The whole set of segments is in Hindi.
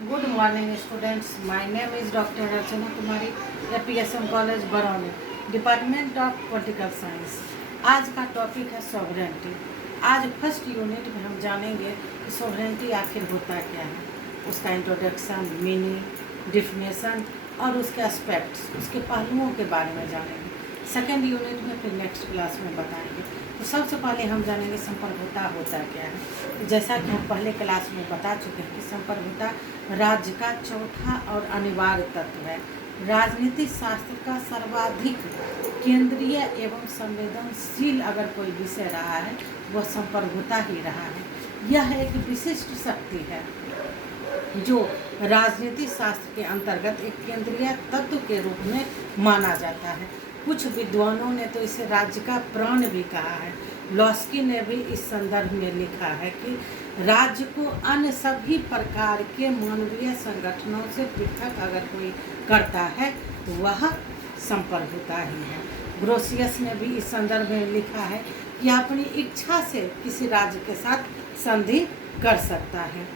Good morning students. My name is Dr. Archana Kumari, APSM College Barauni, department of political science. आज का टॉपिक है सॉवरेंटी। आज फर्स्ट यूनिट में हम जानेंगे कि सॉवरेंटी आखिर होता क्या है, उसका इंट्रोडक्शन, मीनिंग, डिफिनेशन और उसके एस्पेक्ट्स, उसके पहलुओं के बारे में जानेंगे। सेकेंड यूनिट में फिर नेक्स्ट क्लास में बताएंगे। तो सबसे पहले हम जानेंगे संप्रभुता होता क्या है। जैसा कि हम पहले क्लास में बता चुके हैं कि संप्रभुता राज्य का चौथा और अनिवार्य तत्व है। राजनीतिक शास्त्र का सर्वाधिक केंद्रीय एवं संवेदनशील अगर कोई विषय रहा है वह संप्रभुता ही रहा है। यह एक विशिष्ट शक्ति है जो राजनीतिक शास्त्र के अंतर्गत एक केंद्रीय तत्व के रूप में माना जाता है। कुछ विद्वानों ने तो इसे राज्य का प्राण भी कहा है। लॉस्की ने भी इस संदर्भ में लिखा है कि राज्य को अन्य सभी प्रकार के मानवीय संगठनों से पृथक अगर कोई करता है तो वह संप्रभुता ही है। ग्रोसियस ने भी इस संदर्भ में लिखा है कि अपनी इच्छा से किसी राज्य के साथ संधि कर सकता है।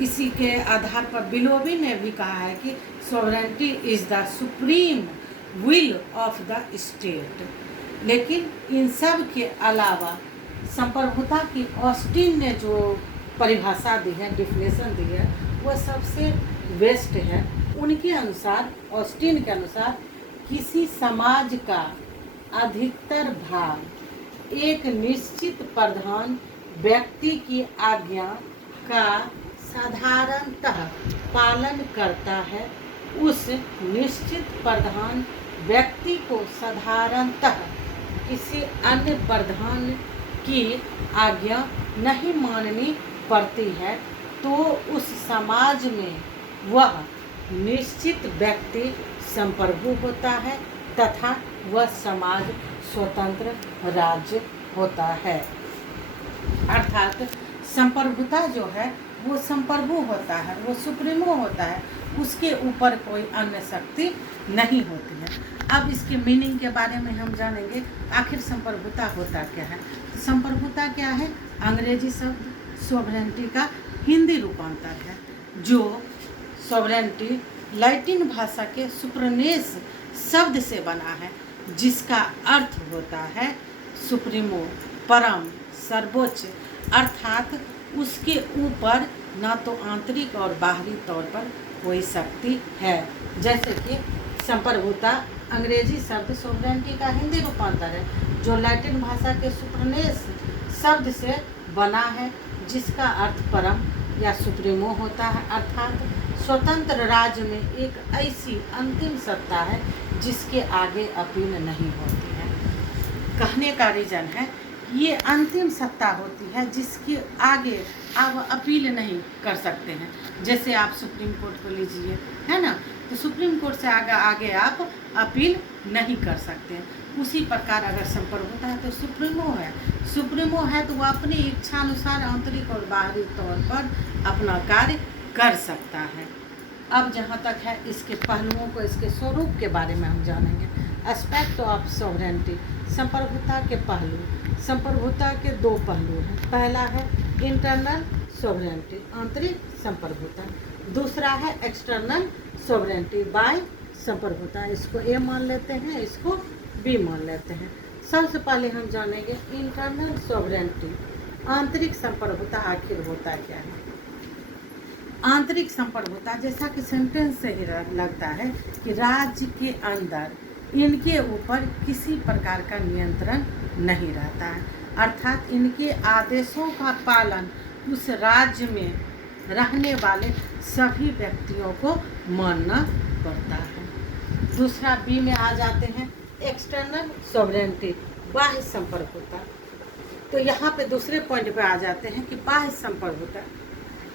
इसी के आधार पर बिलोवी ने भी कहा है कि sovereignty is the supreme will of the state. लेकिन इन सब के अलावा संप्रभुता की ऑस्टिन ने जो परिभाषा दी है, डिफिनेशन दी है, वह सबसे बेस्ट है। उनके अनुसार, ऑस्टिन के अनुसार, किसी समाज का अधिकतर भाग एक निश्चित प्रधान व्यक्ति की आज्ञा का साधारणतः पालन करता है। उस निश्चित प्रधान व्यक्ति को साधारणतः किसी अन्य प्रधान की आज्ञा नहीं माननी पड़ती है तो उस समाज में वह निश्चित व्यक्ति संप्रभु होता है तथा वह समाज स्वतंत्र राज्य होता है। अर्थात संप्रभुता जो है वो संप्रभु होता है, वो सुप्रीमो होता है, उसके ऊपर कोई अन्य शक्ति नहीं होती है। अब इसके मीनिंग के बारे में हम जानेंगे, आखिर संप्रभुता होता क्या है। संप्रभुता क्या है? अंग्रेजी शब्द सॉवरेंटी का हिंदी रूपांतर है। जो सॉवरेंटी लैटिन भाषा के सुप्रीमेस शब्द से बना है, जिसका अर्थ होता है सुप्रीमो, परम, सर्वोच्च। अर्थात उसके ऊपर ना तो आंतरिक और बाहरी तौर पर कोई शक्ति है। जैसे कि संप्रभुता अंग्रेजी शब्द सॉवरेंटी का हिंदी रूपांतर है, जो लैटिन भाषा के सुप्रीमेस शब्द से बना है, जिसका अर्थ परम या सुप्रीमो होता है। अर्थात स्वतंत्र राज्य में एक ऐसी अंतिम सत्ता है जिसके आगे अपील नहीं होती है। कहने का रीजन है ये अंतिम सत्ता होती है जिसके आगे आप अपील नहीं कर सकते हैं। जैसे आप सुप्रीम कोर्ट को लीजिए, है ना, तो सुप्रीम कोर्ट से आगे आप अपील नहीं कर सकते हैं। उसी प्रकार अगर संप्रभुता है तो सुप्रीमो है तो वह अपनी इच्छानुसार आंतरिक और बाहरी तौर पर अपना कार्य कर सकता है। अब जहाँ तक है इसके पहलुओं को, इसके स्वरूप के बारे में हम जानेंगे। एस्पेक्ट ऑफ सॉवरेंटी, संप्रभुता के पहलू। संप्रभुता के दो पहलू हैं। पहला है इंटरनल सॉवरेंटी, आंतरिक संप्रभुता। दूसरा है एक्सटर्नल सॉवरेंटी बाय संप्रभुता। इसको ए मान लेते हैं, इसको बी मान लेते हैं। सबसे पहले हम जानेंगे इंटरनल सॉवरेंटी, आंतरिक संप्रभुता आखिर होता क्या है। आंतरिक संप्रभुता, जैसा कि सेंटेंस से ही लगता है कि राज्य के अंदर इनके ऊपर किसी प्रकार का नियंत्रण नहीं रहता है। अर्थात इनके आदेशों का पालन उस राज्य में रहने वाले सभी व्यक्तियों को मानना पड़ता है। दूसरा बी में आ जाते हैं एक्सटर्नल सॉवरेंटी, बाह्य संप्रभुता। तो यहाँ पे दूसरे पॉइंट पे आ जाते हैं कि बाह्य संप्रभुता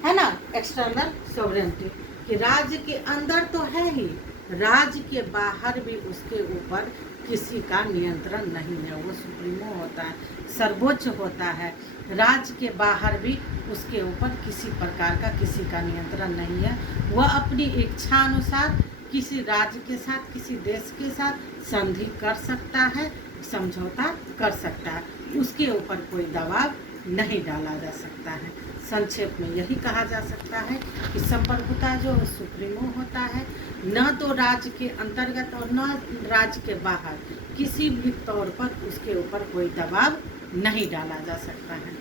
है ना, एक्सटर्नल सॉवरेंटी, कि राज्य के अंदर तो है ही, राज्य के बाहर भी उसके ऊपर किसी का नियंत्रण नहीं है। वो सुप्रीमो होता है, सर्वोच्च होता है। राज्य के बाहर भी उसके ऊपर किसी प्रकार का किसी का नियंत्रण नहीं है। वह अपनी इच्छा अनुसार किसी राज्य के साथ, किसी देश के साथ संधि कर सकता है, समझौता कर सकता है। उसके ऊपर कोई दबाव नहीं डाला जा सकता है। संक्षेप में यही कहा जा सकता है कि संप्रभुता जो है सुप्रीमो होता है, न तो राज्य के अंतर्गत और न राज्य के बाहर किसी भी तौर पर उसके ऊपर कोई दबाव नहीं डाला जा सकता है।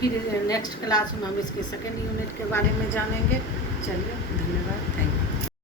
फिर नेक्स्ट क्लास में हम इसके सेकेंड यूनिट के बारे में जानेंगे। चलिए, धन्यवाद, थैंक यू।